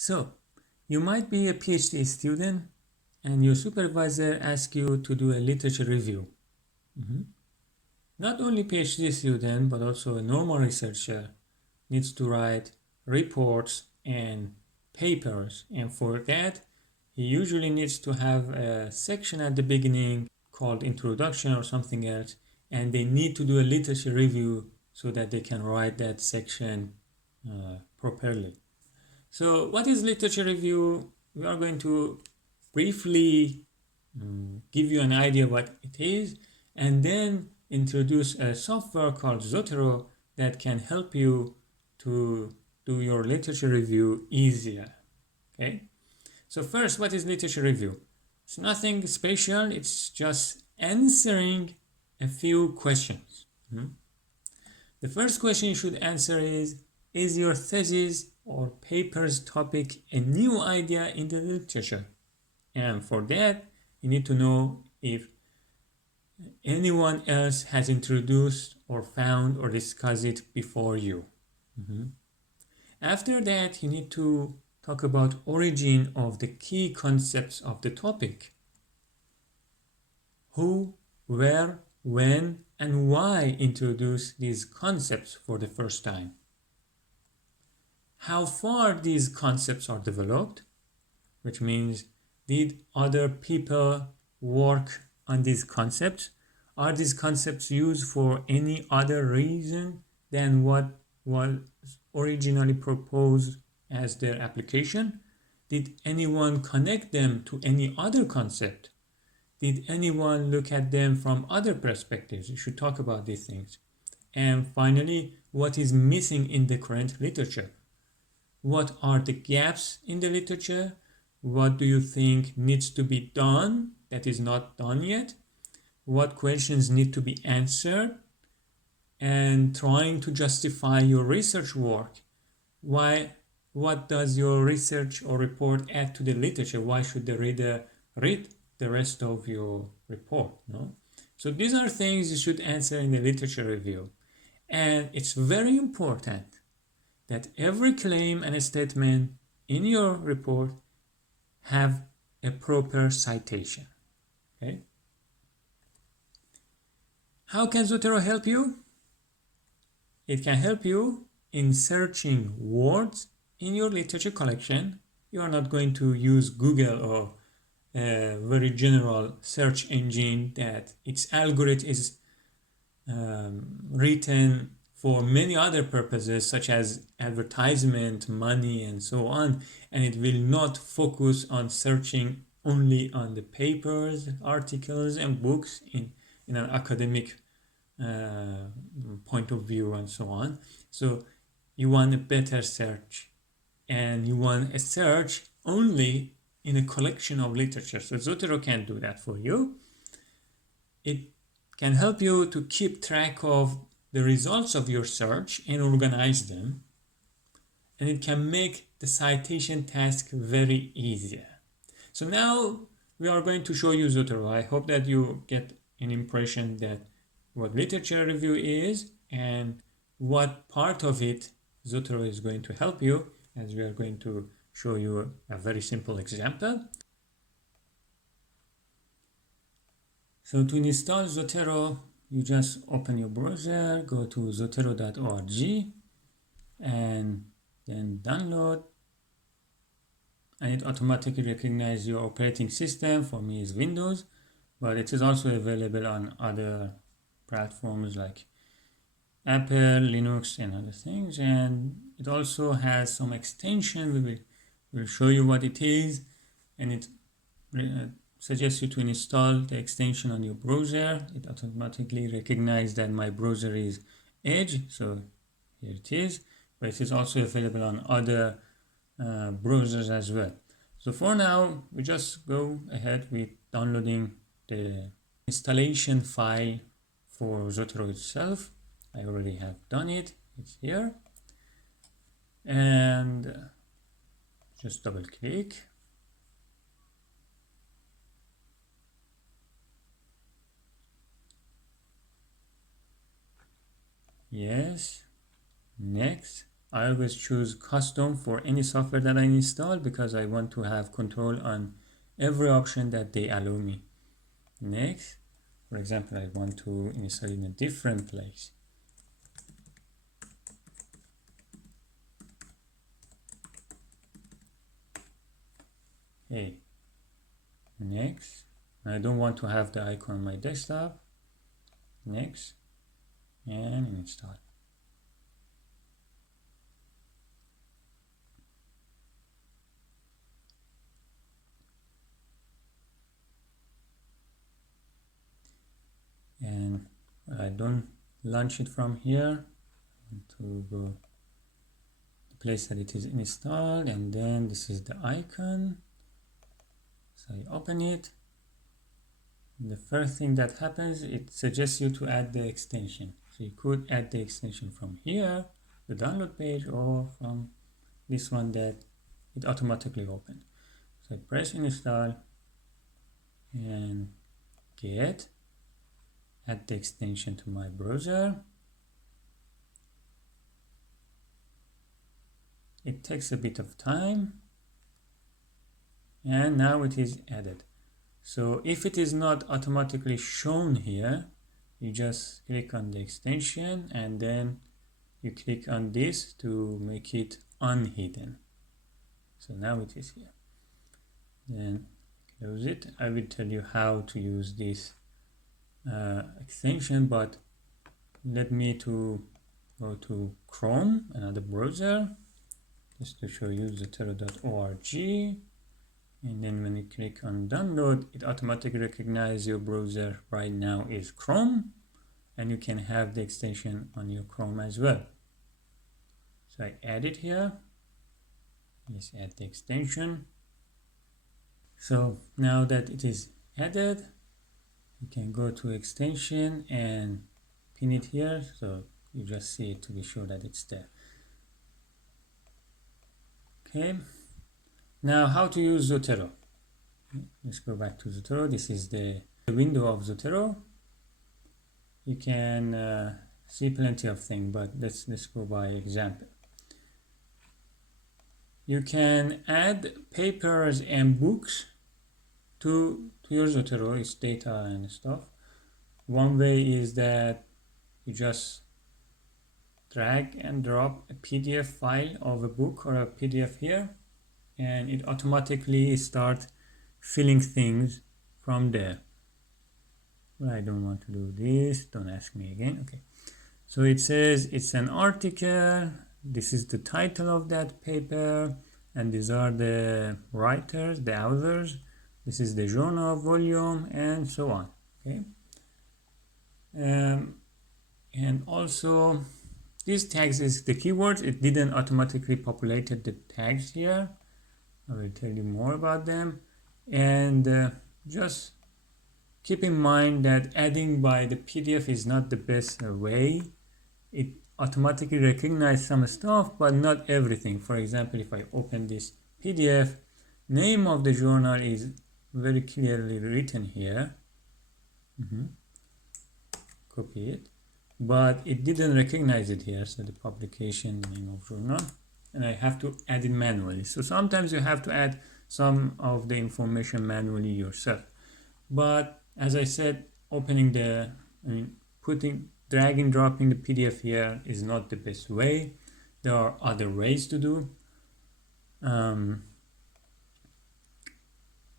So, you might be a PhD student and your supervisor asks you to do a literature review. Not only PhD student but also a normal researcher needs to write reports and papers, and for that he usually needs to have a section at the beginning called introduction or something else, and they need to do a literature review so that they can write that section properly. So what is literature review? We are going to briefly give you an idea what it is, and then introduce a software called Zotero that can help you to do your literature review easier. Okay, so first, what is literature review? It's nothing special, it's just answering a few questions. The first question you should answer is your thesis or paper's topic a new idea in the literature? And for that, you need to know if anyone else has introduced or found or discussed it before you. After that, you need to talk about origin of the key concepts of the topic. Who, where, when, and why introduce these concepts for the first time. How far these concepts are developed, which means did other people work on these concepts? Are these concepts used for any other reason than what was originally proposed as their application? Did anyone connect them to any other concept? Did anyone look at them from other perspectives? You should talk about these things. And finally, what is missing in the current literature? What are the gaps in the literature? What do you think needs to be done that is not done yet? What questions need to be answered? And trying to justify your research work. What does your research or report add to the literature? Why should the reader read the rest of your report? No? So these are things you should answer in the literature review. And it's very important that every claim and statement in your report have a proper citation. Okay? How can Zotero help you? It can help you in searching words in your literature collection. You are not going to use Google or a very general search engine that its algorithm is written for many other purposes such as advertisement, money, and so on, and it will not focus on searching only on the papers, articles, and books in an academic point of view and so on. So you want a better search, and you want a search only in a collection of literature. So Zotero can do that for you. It can help you to keep track of the results of your search and organize them. And it can make the citation task very easier. So now we are going to show you Zotero. I hope that you get an impression that what literature review is and what part of it Zotero is going to help you, as we are going to show you a very simple example. So to install Zotero, you just open your browser, go to zotero.org, and then download, and it automatically recognizes your operating system. For me is Windows, but it is also available on other platforms like Apple, Linux, and other things. And it also has some extension. We will show you what it is, and it suggests you to install the extension on your browser. It automatically recognizes that my browser is Edge, so here it is, but it is also available on other browsers as well. So for now, we just go ahead with downloading the installation file for Zotero itself. I already have done it. It's here. And just double click. Yes. Next. I always choose custom for any software that I install because I want to have control on every option that they allow me. Next, for example, I want to install in a different place. Okay, next, I don't want to have the icon on my desktop. Next, and install. And I don't launch it from here. I want to go the place that it is installed, and then this is the icon. So I open it. The first thing that happens, it suggests you to add the extension. So you could add the extension from here, the download page, or from this one that it automatically opened. So I press install and add the extension to my browser. It takes a bit of time, and now it is added. So if it is not automatically shown here, you just click on the extension and then you click on this to make it unhidden. So now it is here. Then close it. I will tell you how to use this extension, but let me to go to Chrome, another browser, just to show you zotero.org. And then when you click on download, it automatically recognizes your browser right now is Chrome, and you can have the extension on your Chrome as well. So I add it here. Let's add the extension. So now that it is added, you can go to extension and pin it here. So you just see it to be sure that it's there. Okay. Now, how to use Zotero? Let's go back to Zotero. This is the window of Zotero. You can see plenty of things, but let's go by example. You can add papers and books to your Zotero, its data and stuff. One way is that you just drag and drop a PDF file of a book or a PDF here, and it automatically starts filling things from there. Well, I don't want to do this. Don't ask me again. Okay. So it says it's an article. This is the title of that paper. And these are the writers, the authors. This is the journal volume, and so on. Okay. And also, these tags is the keywords. It didn't automatically populated the tags here. I will tell you more about them. And just keep in mind that adding by the PDF is not the best way. It automatically recognizes some stuff, but not everything. For example, if I open this PDF, name of the journal is very clearly written here. Copy it, but it didn't recognize it here. So the publication name of journal, and I have to add it manually. So sometimes you have to add some of the information manually yourself. But as I said, dragging, dropping the PDF here is not the best way. There are other ways to do.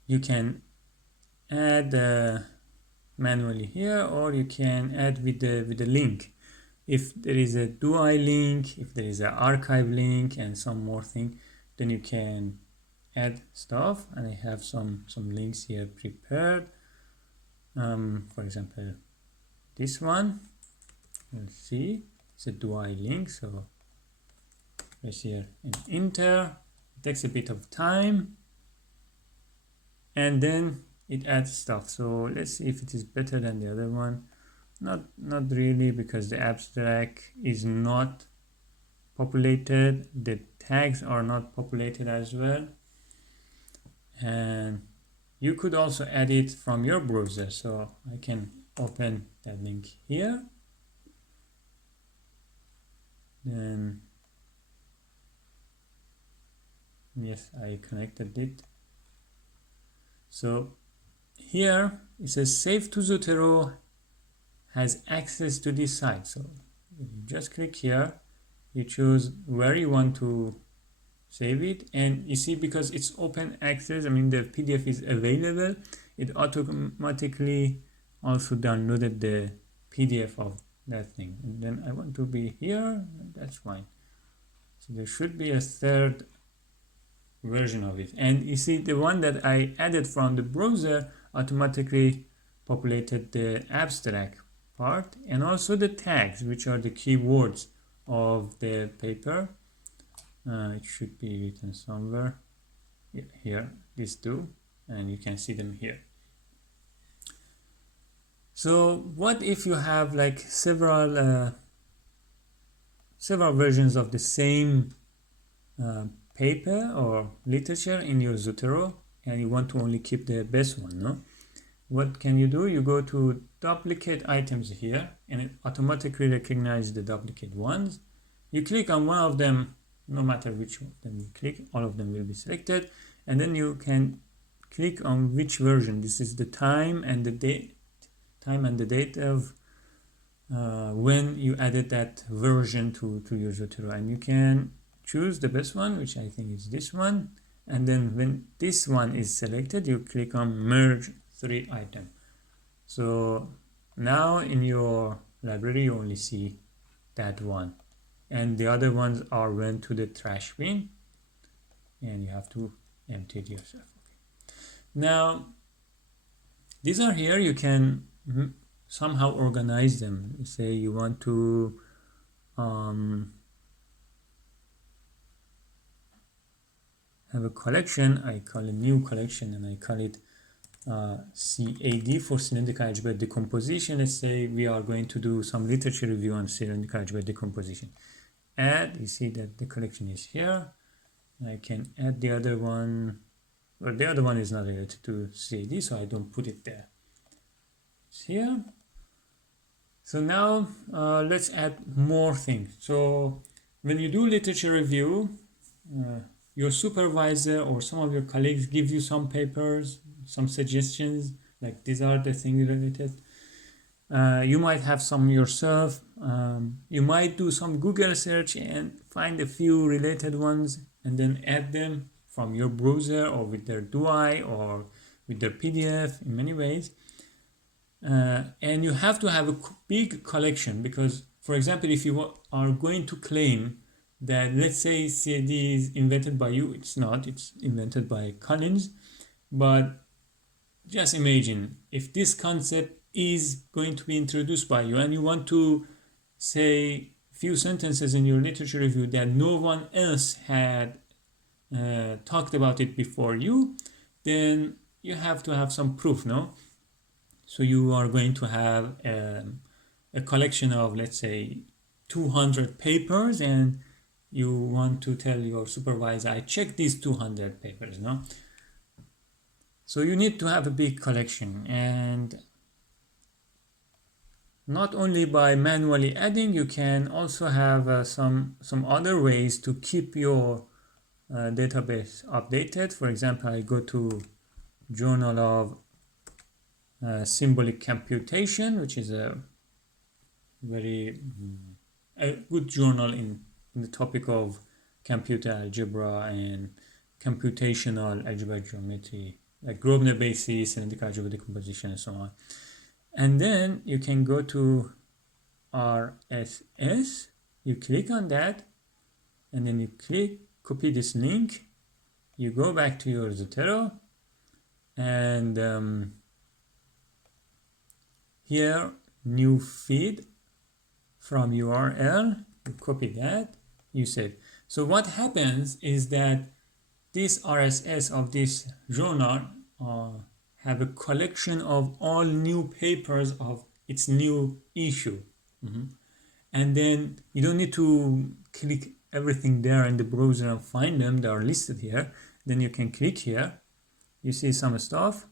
You can add manually here, or you can add with the link. If there is a DUI link, if there is an archive link, and some more thing, then you can add stuff. And I have some links here prepared. For example, this one. Let's see, it's a DUI link. So press here and enter. It takes a bit of time, and then it adds stuff. So let's see if it is better than the other one. Not really, because the abstract is not populated. The tags are not populated as well. And you could also add it from your browser. So I can open that link here. Then Yes, I connected it. So here it says save to Zotero has access to this site. So you just click here, you choose where you want to save it, and you see, because it's open access, I mean the PDF is available, it automatically also downloaded the PDF of that thing. And then I want to be here, that's fine. So there should be a third version of it, and you see the one that I added from the browser automatically populated the abstract part and also the tags, which are the keywords of the paper. It should be written somewhere. Yeah, here, these two, and you can see them here. So what if you have like several versions of the same paper or literature in your Zotero, and you want to only keep the best one, no? What can you do? You go to duplicate items here, and it automatically recognizes the duplicate ones. You click on one of them, no matter which of them you click, all of them will be selected, and then you can click on which version. This is the time and the date of when you added that version to your Zotero, and you can choose the best one, which I think is this one, and then when this one is selected, you click on merge 3 item. So now in your library you only see that one, and the other ones are went to the trash bin, and you have to empty it yourself. Okay. Now these are here, you can somehow organize them. Say you want to have a collection, I call a new collection, and I call it CAD for cyclic algebra decomposition. Let's say we are going to do some literature review on cyclic algebra decomposition. Add, you see that the collection is here. I can add the other one, well, the other one is not related to CAD, so I don't put it there. It's here. So now let's add more things. So when you do literature review, your supervisor or some of your colleagues give you some papers, some suggestions, like these are the things related. You might have some yourself. You might do some Google search and find a few related ones and then add them from your browser or with their DUI or with their PDF in many ways. And you have to have a big collection because, for example, if you are going to claim that, let's say, CAD is invented by you, it's not, it's invented by Collins, but just imagine if this concept is going to be introduced by you and you want to say a few sentences in your literature review that no one else had talked about it before you, then you have to have some proof, no? So you are going to have a collection of, let's say, 200 papers, and you want to tell your supervisor, I checked these 200 papers, no? So you need to have a big collection, and not only by manually adding, you can also have some other ways to keep your database updated. For example, I go to Journal of Symbolic Computation, which is a very good journal in the topic of computer algebra and computational algebraic geometry, like Grosvenor basis, cyclic algebra decomposition, and so on. And then you can go to RSS, you click on that, and then you copy this link, you go back to your Zotero, and here, new feed from URL, you copy that, you save. So what happens is that this RSS of this journal have a collection of all new papers of its new issue. And then you don't need to click everything there in the browser and find them, they are listed here. Then you can click here, you see some stuff,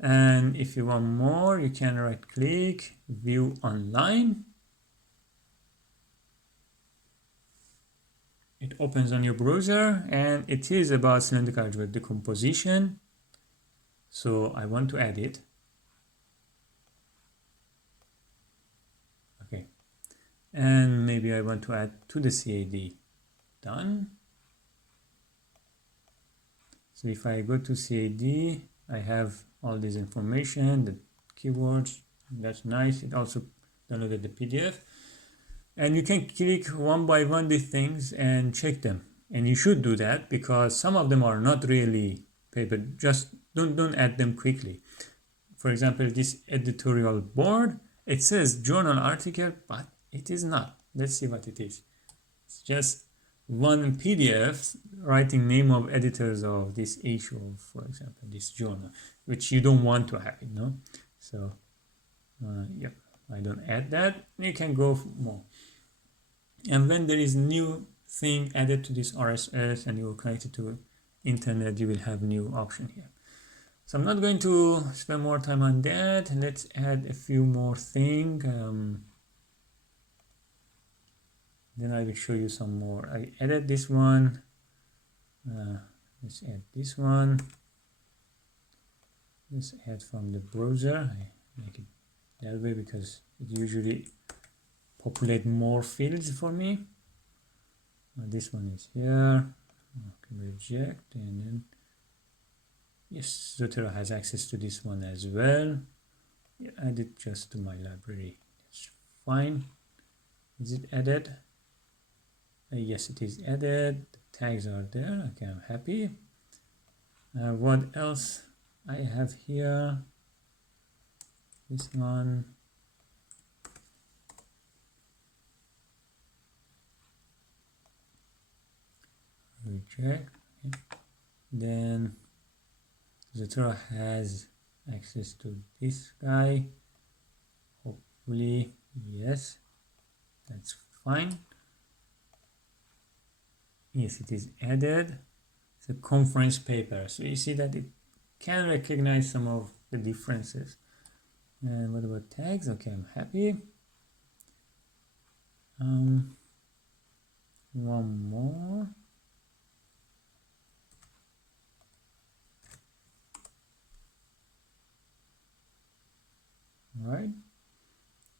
and if you want more, you can right click, view online, it opens on your browser, and it is about cylindrical algebraic decomposition. So I want to add it. Okay, and maybe I want to add to the CAD. Done. So if I go to CAD, I have all this information, the keywords. That's nice. It also downloaded the PDF, and you can click one by one these things and check them. And you should do that because some of them are not really paper. Just don't add them quickly. For example, this editorial board, it says journal article, but it is not. Let's see what it is. It's just one PDF writing name of editors of this issue of, for example, this journal, which you don't want to have, So, yeah, I don't add that. You can go more. And when there is new thing added to this RSS and you connect it to internet, you will have new option here. So I'm not going to spend more time on that. Let's add a few more things. Then I will show you some more. I added this one. Let's add this one. Let's add from the browser. I make it that way because it usually populate more fields for me. This one is here. Okay, reject, and then yes, Zotero has access to this one as well. Yeah, add it just to my library. It's fine. Is it added? Yes, it is added. The tags are there. Okay, I'm happy. What else I have here? This one. Reject. Okay. Then Zotero has access to this guy. Hopefully, yes, that's fine. Yes, it is added. It's a conference paper. So you see that it can recognize some of the differences. And what about tags? Okay, I'm happy. One more. All right.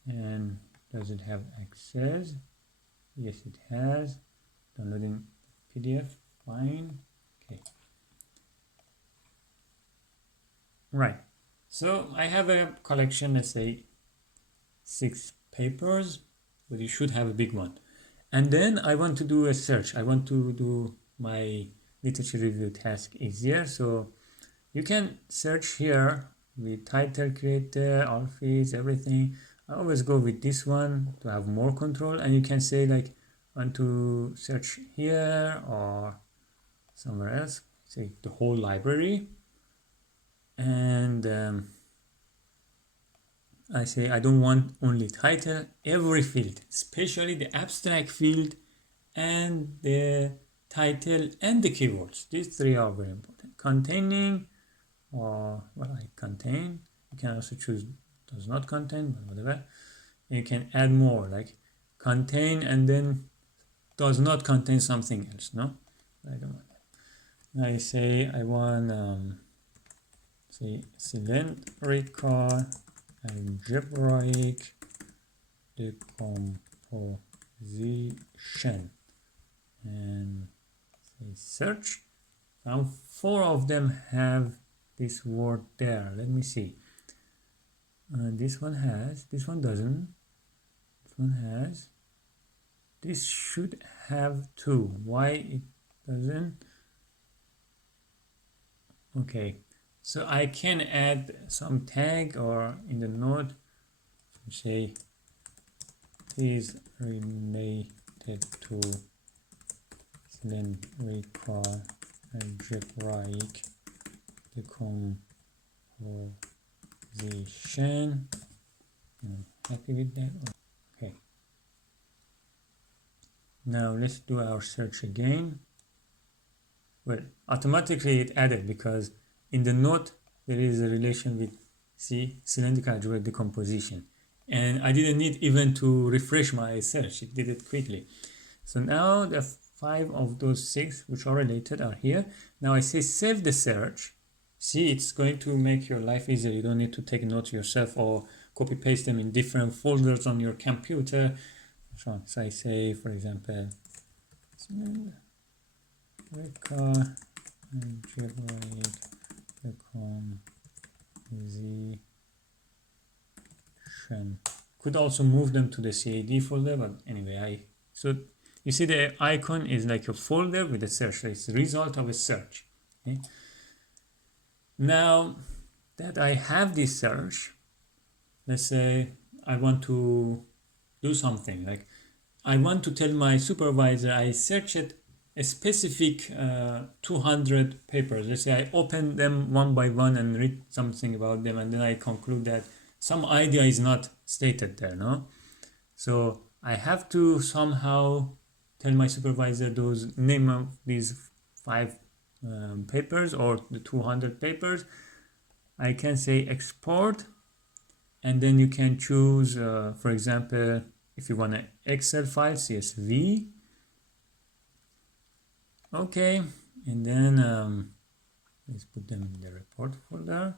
And does it have access? Yes, it has. Downloading PDF. Fine. Okay. Right. So I have a collection, let's say 6 papers, but you should have a big one. And then I want to do a search. I want to do my literature review task easier. So you can search here with title creator, all feeds, everything. I always go with this one to have more control. And you can say like, I want to search here or somewhere else, say the whole library. And I say I don't want only title, every field, especially the abstract field and the title and the keywords. These 3 are very important. Containing, or well, I contain. You can also choose does not contain, but whatever. And you can add more, like contain and then does not contain something else. No, I don't want that. I say I want say cylindrical algebraic decomposition and say search. Now 4 of them have this word there. Let me see. This one has, this one doesn't, this one has, this should have 2. Why it doesn't? Okay, so I can add some tag or in the note say is related to cylindrical algebraic decomposition. I'm happy with that. Okay. Now let's do our search again. Well, automatically it added because in the note there is a relation with cylindrical algebraic decomposition. And I didn't need even to refresh my search. It did it quickly. So now the 5 of those 6 which are related are here. Now I say save the search. See, it's going to make your life easier. You don't need to take notes yourself or copy paste them in different folders on your computer. So I say, for example, Reka algebraic decomposition. Could also move them to the CAD folder, but anyway, so you see the icon is like a folder with a search. It's the result of a search. Okay? Now that I have this search, let's say I want to do something like I want to tell my supervisor I searched a specific 200 papers. Let's say I open them one by one and read something about them, and then I conclude that some idea is not stated there, no? So I have to somehow tell my supervisor those name of these 5 papers or the 200 papers. I can say export, and then you can choose, for example, if you want an Excel file, CSV. Okay, and then let's put them in the report folder.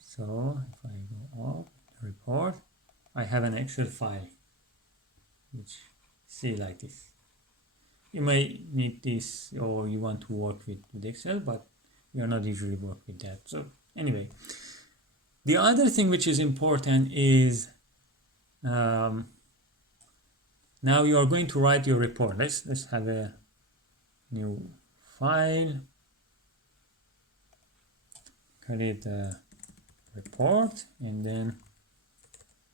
So if I go up the report, I have an Excel file which see like this. You may need this or you want to work with Excel, but we are not usually work with that. So anyway, the other thing which is important is now you are going to write your report. Let's have a new file, create a report, and then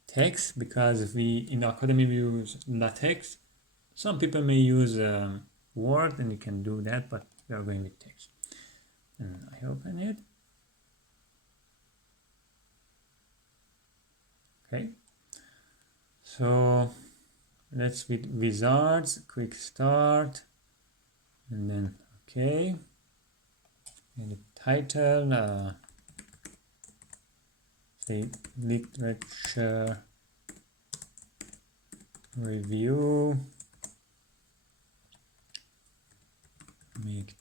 text, because we in the academy we use LaTeX. Some people may use Word, and you can do that, but we are going with text. And I open it. Okay, so let's with wizards, quick start, and then okay, and the title, say literature review, make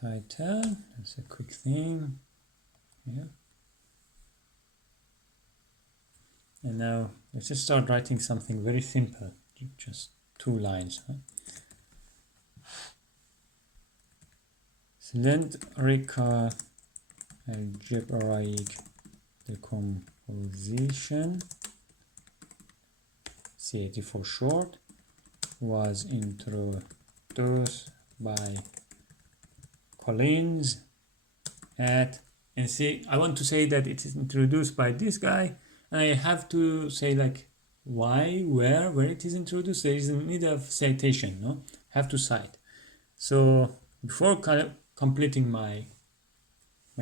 title, that's a quick thing here. And now let's just start writing something very simple, just 2 lines. Cylindrical algebraic decomposition, CAD for short, was introduced by Collins at, and see, I want to say that it is introduced by this guy, and I have to say like why, where it is introduced. There is a need of citation, no? Have to cite. So before completing my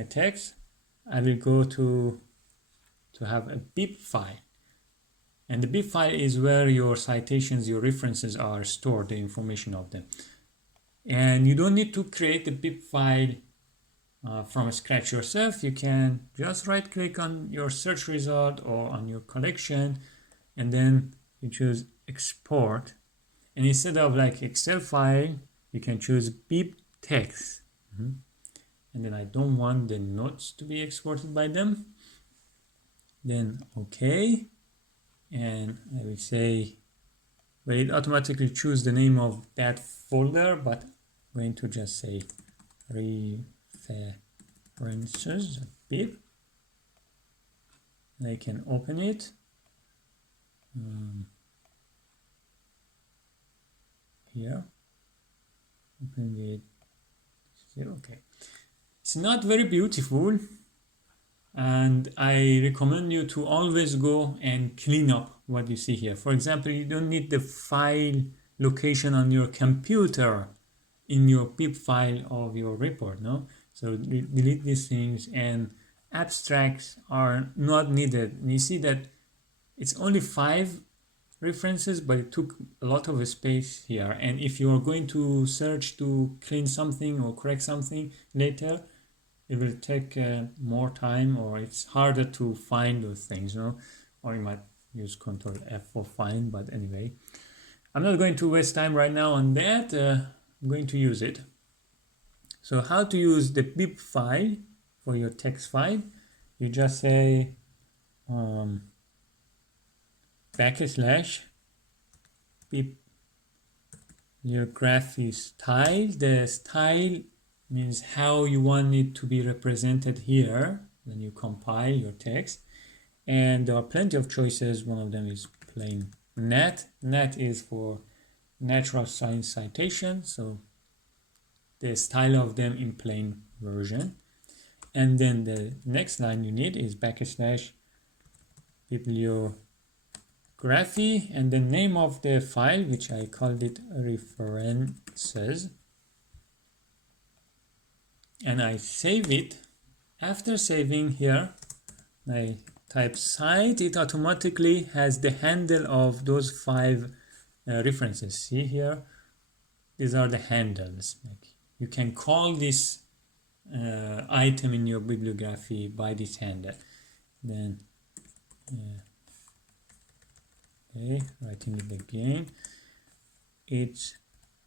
text, I will go to have a bib file, and the bib file is where your citations, your references are stored, the information of them. And you don't need to create the bib file from scratch yourself. You can just right click on your search result or on your collection, and then you choose export, and instead of like Excel file you can choose bibtex. And then I don't want the notes to be exported by them. Then okay, and I will say, well, it automatically choose the name of that folder, but I'm going to just say references bib, and I can open it. Here, open it. Okay, it's not very beautiful, and I recommend you to always go and clean up what you see here. For example, you don't need the file location on your computer in your bib file of your report, no? So delete these things, and abstracts are not needed. And you see that it's only 5 references, but it took a lot of space here. And if you are going to search to clean something or correct something later, it will take more time, or it's harder to find those things, you know? Or you might use Ctrl F for find, but anyway. I'm not going to waste time right now on that. I'm going to use it. So how to use the bib file for your text file? You just say backslash bibliography style. The style means how you want it to be represented here when you compile your text. And there are plenty of choices. One of them is plain nat. Nat is for natural science citation, so the style of them in plain version. And then the next line you need is backslash bibliography and the name of the file, which I called it references, and I save it. After saving here, I type cite, it automatically has the handle of those 5 references. See here, these are the handles. Like you can call this item in your bibliography by this handle. Then okay, writing it again, it's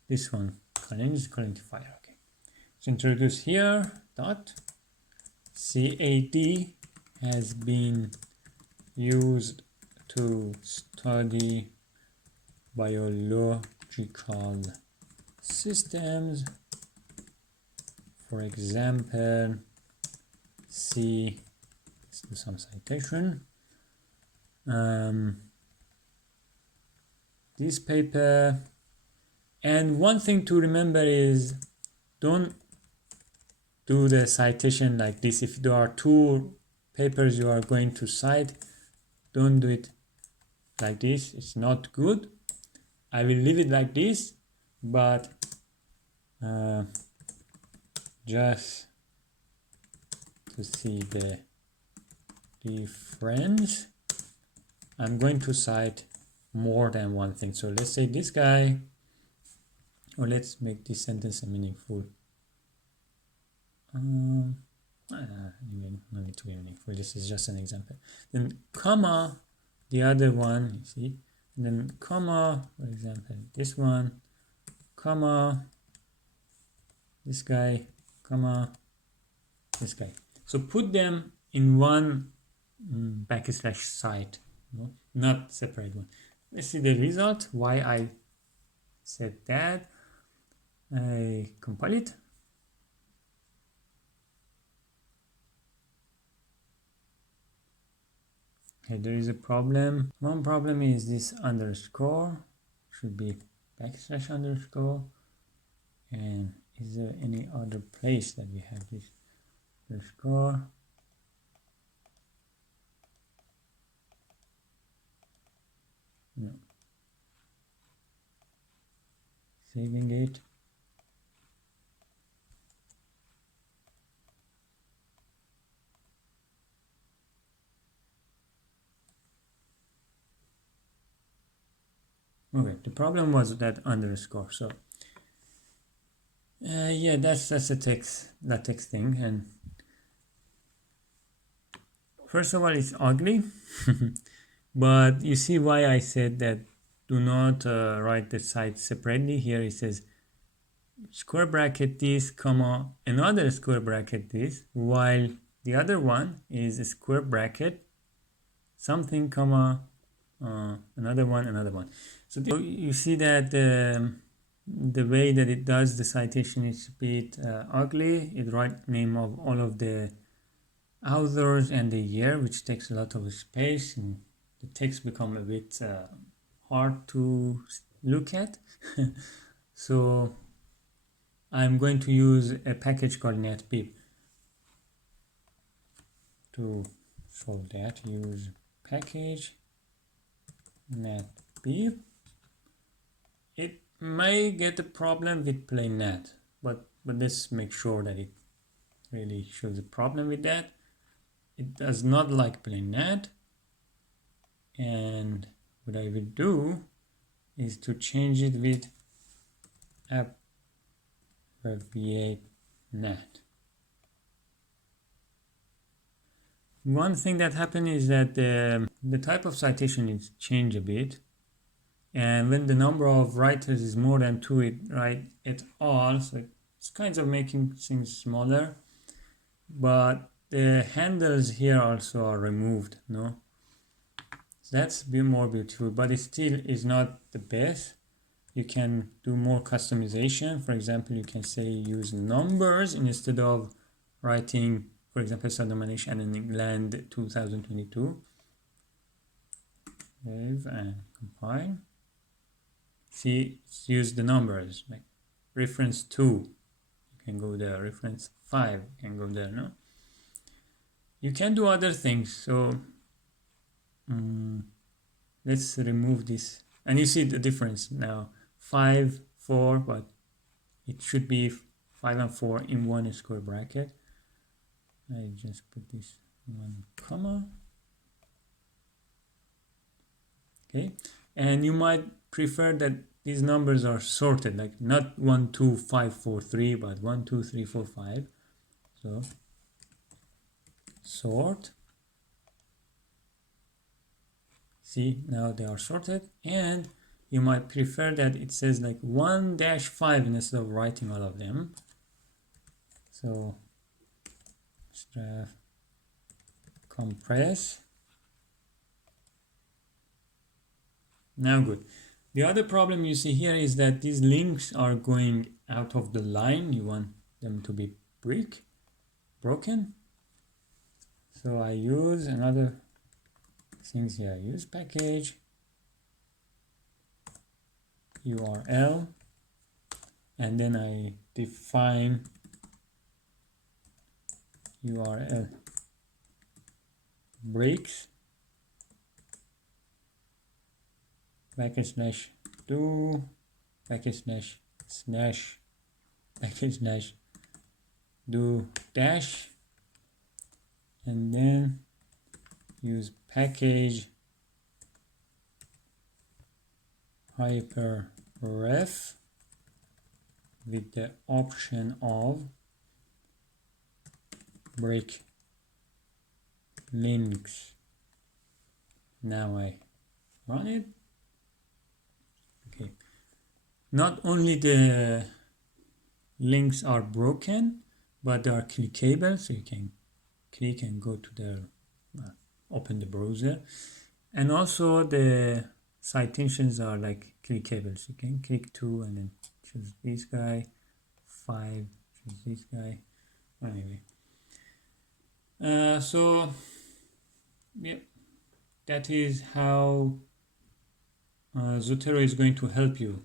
this one, currentifier. Okay, so introduce here dot CAD has been used to study biological systems. For example, see, let's do some citation. This paper, and one thing to remember is don't do the citation like this. If there are 2 papers you are going to cite, don't do it like this. It's not good. I will leave it like this, but just to see the difference, I'm going to cite more than one thing. So let's say this guy, or let's make this sentence meaningful. Anyway, no need to be meaningful. This is just an example. Then comma, the other one, you see, and then comma, for example, this one, comma, this guy, comma, this guy. So put them in one backslash cite, not separate one. Let's see the result. Why I said that. I compile it. Okay, there is a problem. One problem is this underscore should be backslash underscore. And is there any other place that we have this underscore? No. Saving it. Okay, the problem was that underscore. So yeah, that's a text thing. And first of all, it's ugly, but you see why I said that do not write the site separately. Here it says square bracket this, comma, another square bracket this, while the other one is a square bracket something, comma, another one. So you see that the way that it does the citation is a bit ugly. It writes name of all of the authors and the year, which takes a lot of space, and the text become a bit hard to look at. So I'm going to use a package called netbib to solve that. Use package netbib. It may get a problem with plain nat, but let's make sure that it really shows a problem with that. It does not like plain nat, and what I will do is to change it with abbreviate nat. One thing that happened is that the type of citation is changed a bit. And when the number of writers is more than 2, it write it all. So it's kind of making things smaller. But the handles here also are removed, no? So that's a bit more beautiful, but it still is not the best. You can do more customization. For example, you can say use numbers instead of writing, for example, Saddam Manish and England 2022. Save and compile. See, it's use the numbers, like reference 2, you can go there, reference 5, you can go there, no? You can do other things, so let's remove this. And you see the difference now, 5, 4, but it should be 5 and 4 in one square bracket. I just put this 1 comma. Okay, and you might prefer that these numbers are sorted, like not 1 2 5 4 3, but 1 2 3 4 5. So sort. See, now they are sorted. And you might prefer that it says like 1-5 instead of writing all of them. So straf compress. Now good. The other problem you see here is that these links are going out of the line. You want them to be broken. So I use another things here. I use package URL, and then I define URL breaks package slash do package slash package slash do dash, and then use package hyperref with the option of break links. Now I run it. Okay, not only the links are broken, but they are clickable, so you can click and go to the open the browser, and also the citations are like clickable, so you can click 2 and then choose this guy, 5 choose this guy. Anyway, so yeah, that is how Zotero is going to help you.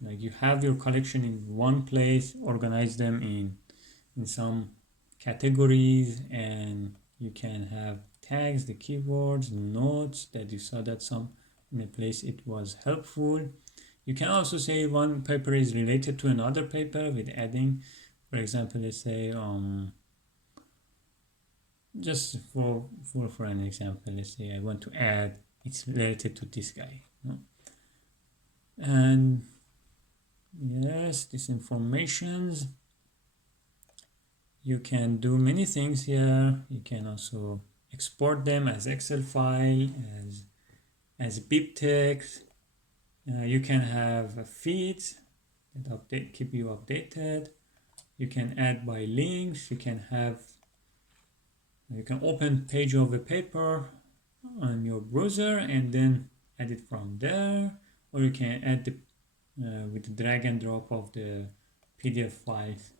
Like you have your collection in one place, organize them in some categories, and you can have tags, the keywords, notes that you saw that some in a place it was helpful. You can also say one paper is related to another paper with adding, for example, let's say just for an example, let's say I want to add it's related to this guy, no? And yes, this informations, you can do many things here. You can also export them as Excel file, as bibtex. You can have feeds that keep you updated. You can add by links. You can open page of a paper on your browser and then add it from there, or you can add with the drag and drop of the PDF files